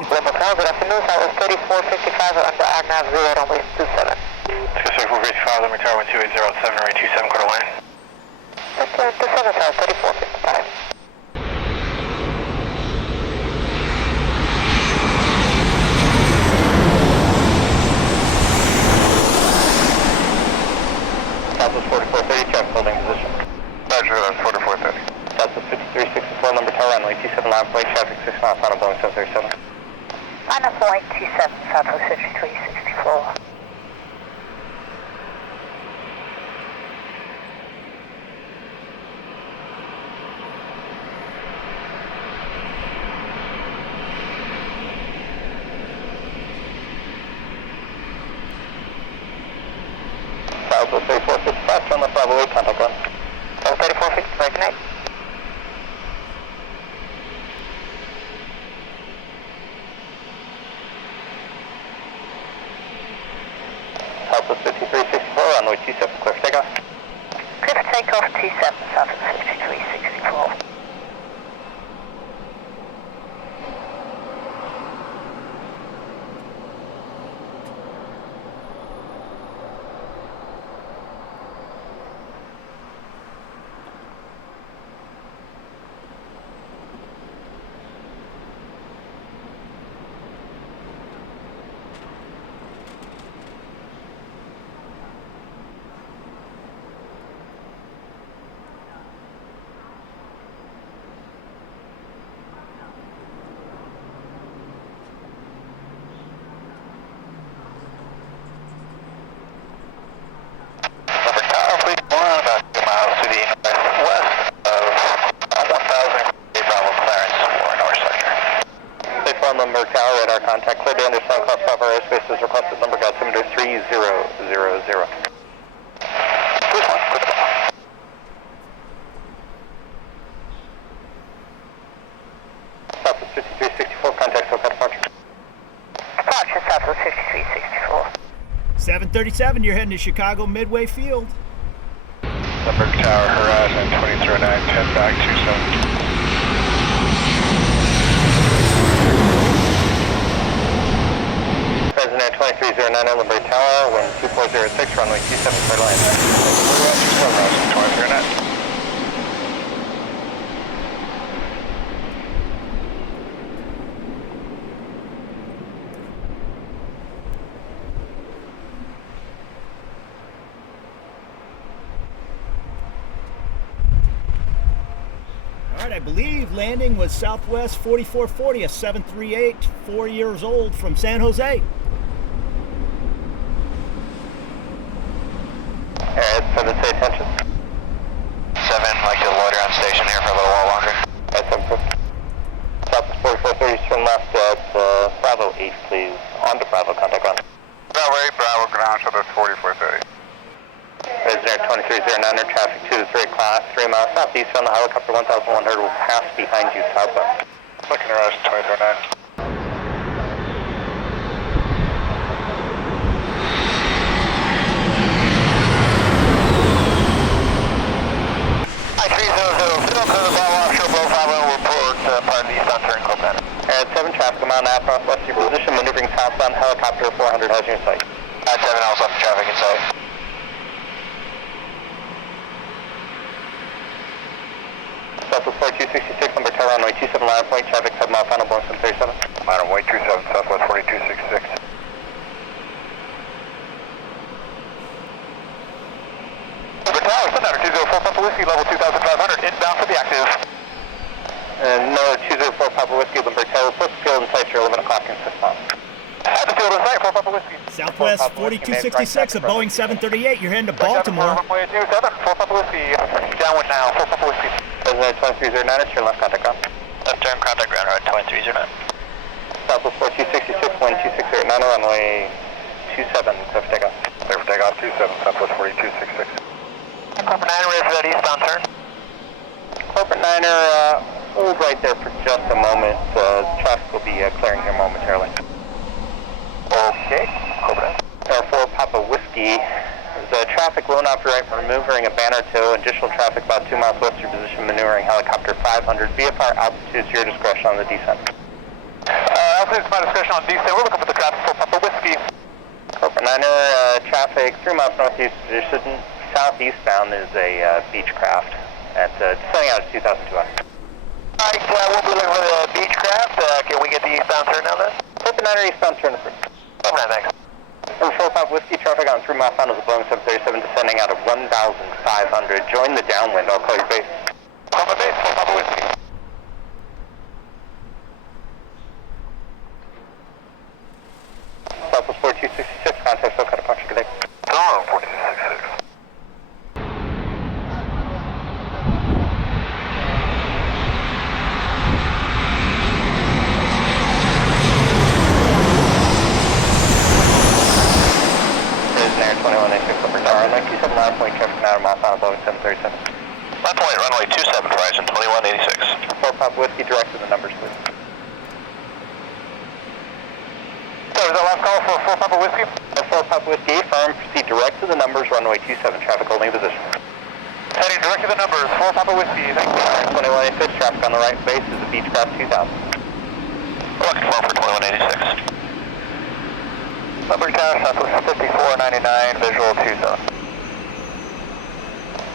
Macau, good afternoon. Southwest 3455 under RNAV 0, runway 27. 3455, let me tower 12807, runway 27, quarter line. That's 27, South 3455. Southwest 4430, traffic holding position. Roger, that's 4430. Southwest 5364, number tower, runway 27, line point, traffic 6 miles, final Boeing 737. Final point 27, Southwest 5364. Southwest 3455, turn left 508, contact ground. 3455, good night. Southwest 5364, runway 27, clear for takeoff. Clear for takeoff 27, Southwest 5364. Number tower, fleet 1, about 2 miles to the northwest of 1000, Bravo clearance for north sector. Fleet 1, number tower, radar contact, clear to understand class 5 our airspace is requested, number got 73000. Fleet 1, good to go. Southwest 5364, contact SoCal departure. Departure Southwest 5364. 737, you're heading to Chicago Midway Field. Number tower, horizon 2009, 10 back 27. President 2309, Lumber Tower, wind 2406, runway 27, clear line. 2309. All right, I believe landing was Southwest 4440, a 738, 4 years old from San Jose. Alright, 7 say attention. 7, like to loiter on station here for a little while longer. Alright, 7 Southwest 4430, turn left at Bravo 8, please. On to Bravo, contact ground. Bravo 8, Bravo ground, so that's 4430. President 2309, traffic 2 to 3 class, 3 miles southeast on the helicopter 1100 will pass behind you southwest. Looking horizon 2309. At 7 traffic, mile and a half northwest, your position, maneuvering southbound, helicopter 400 has your sight. At 7, I was left traffic in sight. Southwest 4266, number tower, runway 27, line point, traffic 7 mile, final Boeing 737. Line of 27, Southwest 4266. Number tower, Sundown 204, Papa Whiskey, level 2500, inbound for the active. No, 204 Papa Whiskey, Lumber Tower, post field in sight, you're 11 o'clock in 6 miles. At the field in sight, 4 Papa Whiskey. Southwest 4266, a Boeing 738, you're heading to Baltimore. Runway 27, 4 Papa Whiskey, downwind now, 4 Papa Whiskey. President 2309, turn left contact ground. Left turn, contact ground, right 2309. Southwest 4266, wind 2609, runway 27, clear for takeoff. Clear for takeoff, 27, Southwest 4266. Corporate 9, ready for that eastbound turn. Corporate Niner, hold right there for just a moment. Traffic will be clearing here momentarily. Okay, Corporate 9. Air 4 Papa Whiskey. The traffic will not be right, maneuvering a banner to additional traffic about 2 miles west of your position, maneuvering helicopter 500. VFR altitude to your discretion on the descent. Altitude Please my discretion on descent. We're looking for the traffic for Papa Whiskey. Cobra Niner, traffic 3 miles northeast position. Southeastbound is a Beechcraft at descending out at 2,200. Alright, we'll be looking for the Beechcraft. Can we get the eastbound turn now then? Cobra Niner eastbound turn approved. Cobra 9, thanks. Number 4 Papa Whiskey, traffic on 3 mile final of the Boeing 737 descending out of 1,500. Join the downwind, I'll call your base. Papa base, 4 Papa Whiskey. Southwest 4266, contact SoCal departure, good day. Hello, 4266. Air 2186 upper tower, runway 27 last point, traffic now mile final Boeing 737. Last point, runway 27, horizon 2186. 4 Papa Whiskey, direct to the numbers, please. So is that last call for 4 Papa Whiskey? 4 Papa Whiskey, firm, proceed direct to the numbers, runway 27, traffic holding position. Heading direct to the numbers, 4 Papa Whiskey, thank you. 2186, traffic on the right base is the Beechcraft 2000. Looking for 2186. Number tower, Southwest 5499, visual 2000.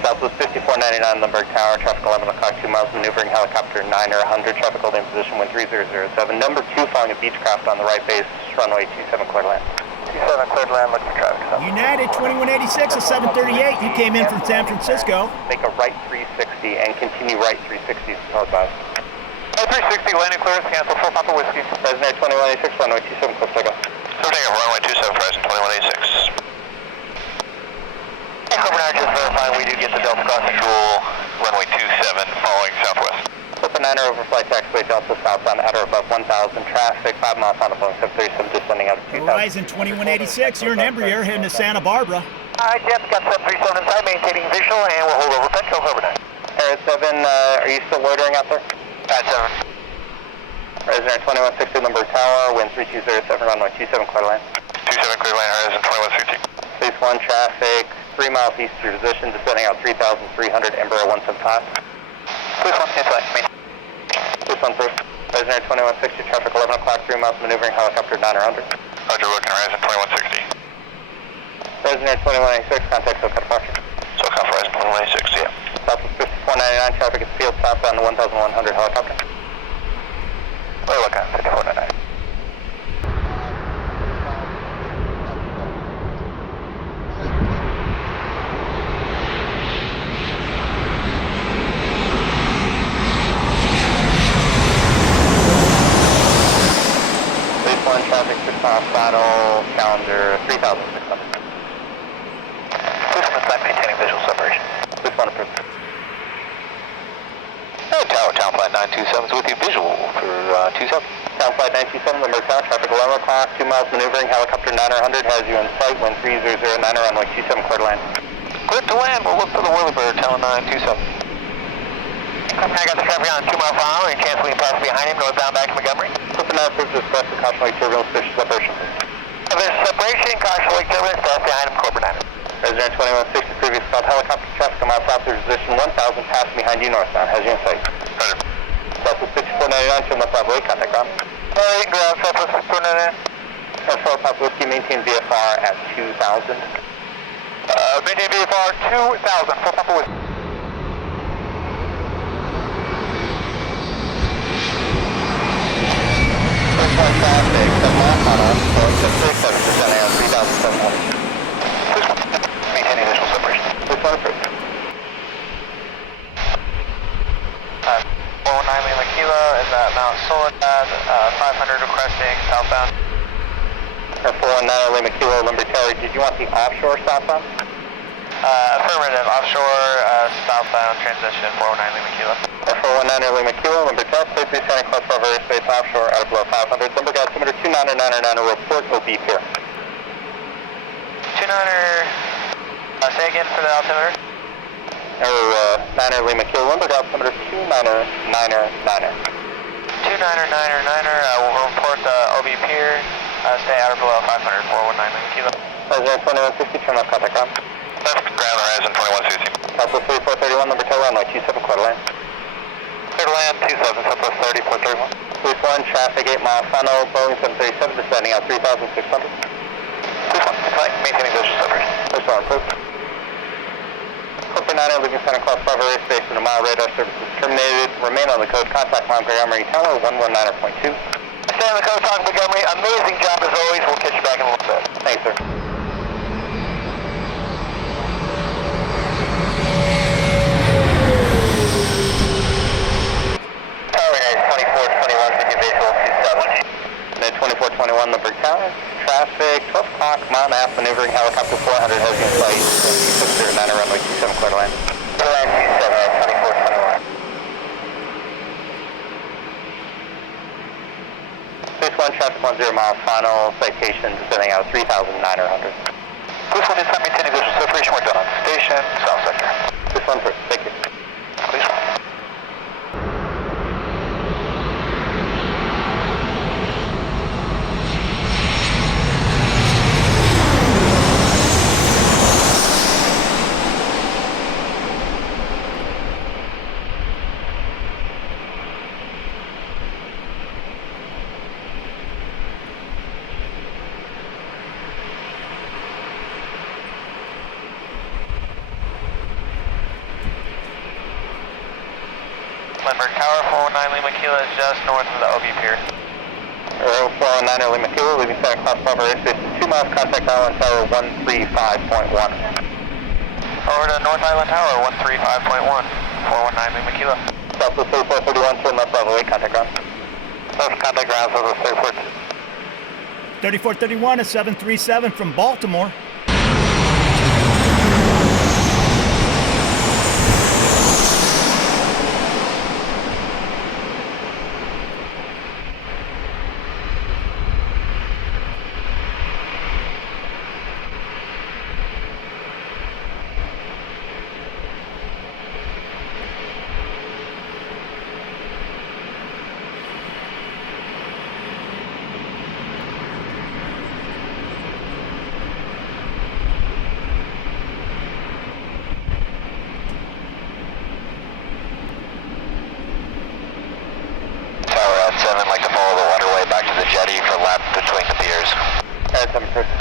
Southwest 5499, Lumberg Tower, traffic 11 o'clock, 2 miles, maneuvering helicopter 9 or 100, traffic holding position, wind 3007. Number 2, following a Beechcraft on the right base, runway 27, clear to land. 27, cleared land, looking for traffic. United 2186 at 738. You came in from San Francisco. Make a right 360 and continue right 360 until advised. 360, landing clearance, cancel, 4 Papa Whiskey. President 2186, runway 27, clear takeoff. So we're taking runway 27, horizon 2186. Hey, Cobra 9, just verifying we do get the Delta cross control, runway 27, following southwest. Cobra 9 overflight taxiway Delta southbound at or above 1,000, traffic 5 miles on the Boeing 737, descending out of 2,000. Horizon 2186, you're in Embraer heading to Santa Barbara. Alright, Jeff, got 737 inside, maintaining visual, and we'll hold over Petco, Cobra 9. Air 7, are you still loitering out there? At 7. Resident 2160, Lumberg Tower, wind 3207, runway 27, clear to land. 27, clear land, horizon 2160. Phase 1 traffic, 3 miles east of your position, descending out 3,300, Embraer 175. Please 1, inside, me. Phase 1 through. Resident 2160, traffic 11 o'clock, 3 miles, maneuvering helicopter 9 or 100. Roger, looking horizon 2160. Resident 2186, contact SoCal departure. SoCal horizon 2186, yeah. Southwest 5499, traffic is field southbound to 1,100 helicopter. We're looking at 5499. Phase 1 traffic, 6 miles battle, calendar 3,600. Please inside, maintaining visual separation. Phase 1 approved. Tower flight 927 is with you, visual for 27. Town flight 927, Lumberg Tower, traffic 11 o'clock, 2 miles, maneuvering helicopter 9 or 100, has you in sight, wind 3009 or runway 27, clear to land. Clear to land, we'll look for the Whirlybird, Tower 927. I got the traffic on 2 mile final and canceling pass behind him, northbound back to Montgomery. Clipper 9 approved to express the caution like turbulence, fish separation. There's separation, caution like turbulence, pass behind him, Cobra 9. Resident 2160, previous called helicopter traffic, come out south to position 1,000, pass behind you northbound, has you in sight. Roger. Southwest 5499, turn left 5 way, contact ground. Alright, ground, Southwest 5499. Air 4 Papa Whiskey, maintain VFR at 2,000. Maintain VFR 2000, 4 Papa Whiskey. First one traffic, 7 miles on us, Boeing 737, descending on 3,700. Maintaining visual separation. This one approved. 419 Lima Kilo is at Mount Soledad, 500 requesting southbound. Air 419 Lima Kilo, Lumberg Tower, did you want the offshore southbound? Affirmative, offshore, southbound transition, 419 Lima Kilo. Air 419 Lima Kilo, Lumberg Tower, please be standing close to our airspace offshore at or below 500. Lumberg altimeter 2999, report OB here. 29er, say again for the altimeter. Air 9er Lima Kilo, Lumberg altimeter 2999. 29er, we'll report the OB pier, stay at or below 500, 419 Lima Kilo. President 2160, turn left, contact ground. Left, ground horizon 2160. Southwest 3431, Lumberg Tower, runway 27, clear to land. Clear clear to land 27, Southwest 30.31. Police 1, traffic 8 mile final, Boeing 737 descending at 3,600. Police 1, flight, maintaining visual separation. Police 1, approved. Corporate 9 leaving Santa Claus Bravo airspace and a mile radar services terminated. Remain on the code. Contact Montgomery Tower 119.2. Stay on the code, talk Montgomery. Amazing job as always. We'll catch you back in a little bit. Thanks, sir. Tower 2421, with your visual 27. Mid 2421, the Brick Tower. Traffic 12 o'clock, mile and a half, maneuvering helicopter 400 has in flight. 269 runway 27, clear to land. Clear to land 27, 2421. Police 1, traffic 10 mile final, citation descending out of 3,900. Police 1, inside maintaining visual separation. We're done on station, south sector. Police 1, first, thank you. Police 1. Lindbergh Tower 419 Lima Kilo is just north of the OB Pier. Aero 409 Lima Kilo, leaving Santa Claus Bravo airspace 2 miles, contact Island Tower 135.1. Over to North Island Tower 135.1, 419 Lima Kilo. Southwest 3431, turn left Bravo 8, contact ground. Contact ground, Southwest 34. 3431, a 737 from Baltimore. Like to follow the waterway back to the jetty for lap between the piers. Alright, 7 first.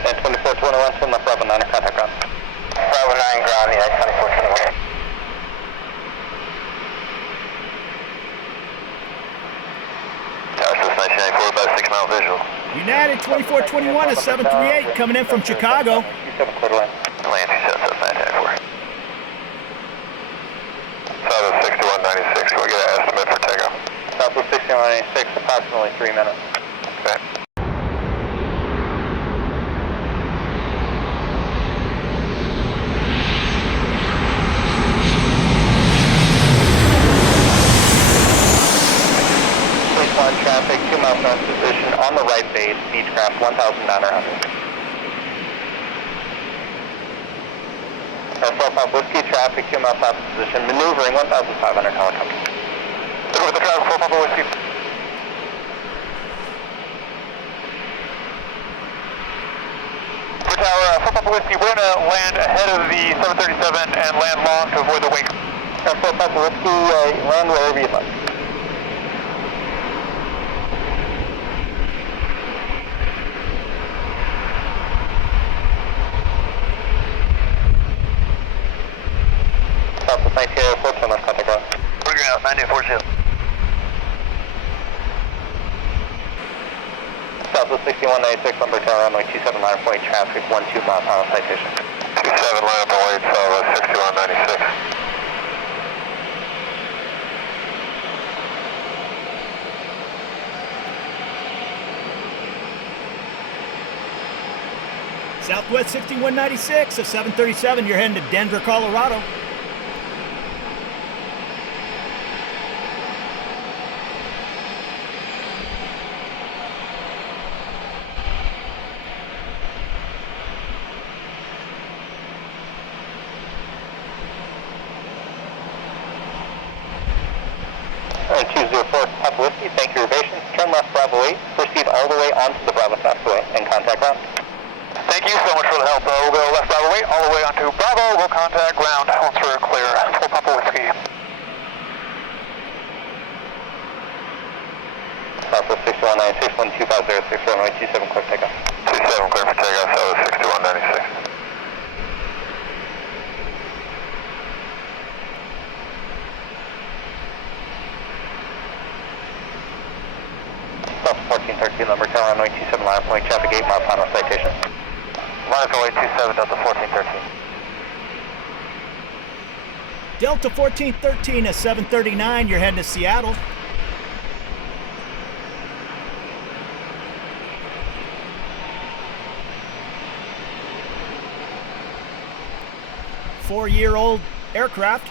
And 2421, turn left Bravo 9, contact ground. Bravo 9 ground, yeah, 2421. Tower System 1994, about a 6 mile visual. United 2421, a 738 coming in from Chicago. 27, clear to land. Land 27, 1994. Southwest 6196, can we get an estimate for takeoff? Southwest 6196, approximately 3 minutes. Okay. Police 1, traffic 2 miles north position on the right base, Beechcraft 1900. Air 4 Pop Whiskey, traffic 2 miles south position, maneuvering 1,500 helicopter. Over the traffic, 4 Papa Whiskey. For Tower, 4 Papa Whiskey, we're going to land ahead of the 737 and land long to avoid the wake. Air 4 Papa Whiskey, land wherever you'd like. Southwest 90 Airport, turn left, contact ground. We're going out, 9840. Southwest 6196, Lumber Tower, runway 27 line point, traffic 12 mile final citation. 27 line up and wait, Southwest 6196. Southwest 6196, a 737, you're heading to Denver, Colorado. Alright, 204 Papa Whiskey, thank you for your patience. Turn left Bravo 8, proceed all the way onto the Bravo taxiway and contact ground. Thank you so much for the help. We'll go left Bravo 8 all the way onto Bravo. We'll contact ground once we're clear. 4 Papa Whiskey. Southwest 6196, 1250, runway 27, clear for takeoff. 27, clear for takeoff, Southwest 6196. South 1413, number tower, runway 27, line point, traffic 8 mile, final citation. Line runway 27, Delta 1413. Delta 1413 at 7:39. You're heading to Seattle. Four-year-old aircraft.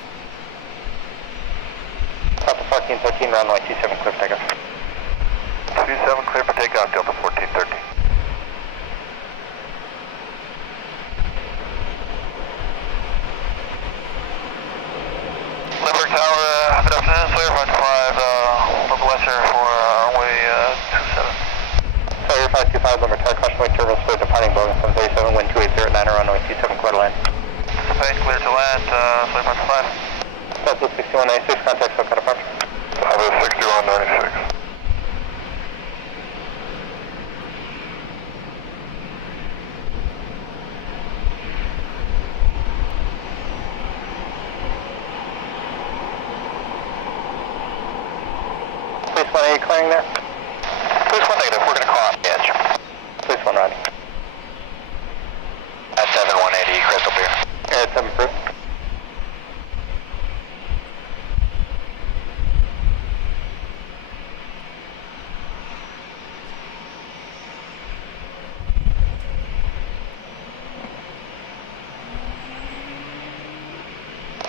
Delta 1413, runway 27, clear for takeoff. 27, clear for takeoff, Delta 1413. Lindbergh Tower, good afternoon, clear for 5, local Western for runway 27. Sorry, 525, number tower, caution point turbulence for departing Boeing 737, wind 2809, runway 27, clear to land. Space clear to land, clear for 5. Southwest 6196, contact SoCal departure. Southwest 6196. Police 1, are you clearing there? Police 1 negative, we're going to call off the edge. Police 1, Rodney. At 7180, crystal clear. Air 7 approved.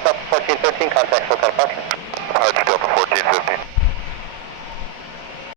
Delta 1413, contact SoCal departure. Delta 1415.